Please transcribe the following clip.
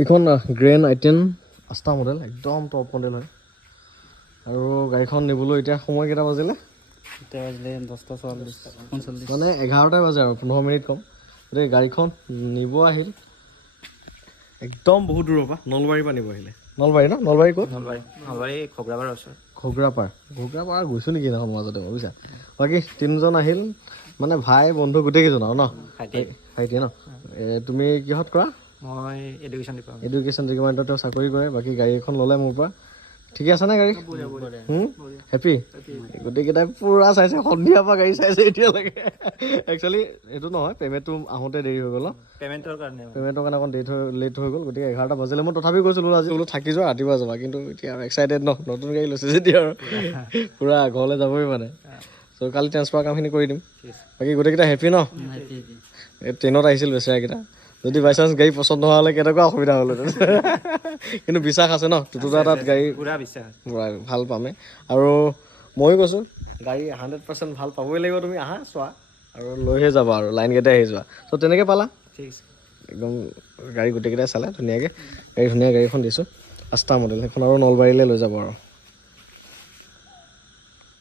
এইখন grand i10 আস্তা model একদম টপ মডেল হয় আৰু গাড়ীখন নিবলৈ এতিয়া সময় কেইটা বাজিলে এতিয়া বাজিলে 10:40 মানে 11টা বাজে আৰু 15 মিনিট কম গতিকে গাড়ীখন নিব আহিল একদম বহুত দূৰৰ পৰা নলবাৰীৰ পৰা নিব আহিলে নলবাৰী ন নলবাৰী ক'ত নলবাৰী খগৰাবাৰ ওচৰত ঘগ্ৰাপাৰ গৈছোঁ নেকি নহয় মাজতে বুজিছা বাকী তিনিজন আহিল মানে ভাই বন্ধু গোটেইকেইজন আৰু ন ভাইটি ন তুমি কিহত কৰা মই এডুকেশ্যন ডিপাৰ্টমেণ্টত চাকৰি কৰে বাকী গাড়ী এখন ল'লে মোৰ পৰা ঠিকে আছে নে গাড়ী হেপী গোটেইকেইটাই পূৰা চাইছে সন্ধিয়াৰ পৰা গাড়ী চাইছে এতিয়ালৈকে একচুৱেলি এইটো নহয় পে'মেণ্টটো আহোঁতে দেৰি হৈ গ'ল পে'মেণ্টৰ কাৰণে অকণ লেট হৈ গ'ল গতিকে 11টা বাজিলে মই তথাপি কৈছিলোঁ আজি বোলো থাকি যোৱা ৰাতিপুৱা যাবা কিন্তু এতিয়া এক্সাইটেড ন নতুন গাড়ী লৈছে যেতিয়া আৰু পূৰা ঘৰলৈ যাবই মানে চ' কালি ট্ৰেন্সফাৰ কামখিনি কৰি দিম বাকী গোটেইকেইটা হেপী ন ট্ৰেইনত আহিছিল বেচেৰাকেইটা যদি বাই চান্স গাড়ী পচন্দ নোহোৱা হ'লে কেনেকুৱা অসুবিধা হ'লহেঁতেন কিন্তু বিশ্বাস আছে ন টুটুদা তাত গাড়ী ভাল পামে আৰু ময়ো কৈছোঁ গাড়ী 100% ভাল পাবই লাগিব তুমি আহা চোৱা আৰু লৈহে যাবা আৰু লাইন গেটে আহি যোৱা ত' তেনেকৈ পালা ঠিক আছে একদম গাড়ী গোটেইকেইটাই চালে ধুনীয়াকৈ ধুনীয়া গাড়ীখন দিছোঁ আস্তা মডেল সেইখন আৰু নলবাৰীলৈ লৈ যাব আৰু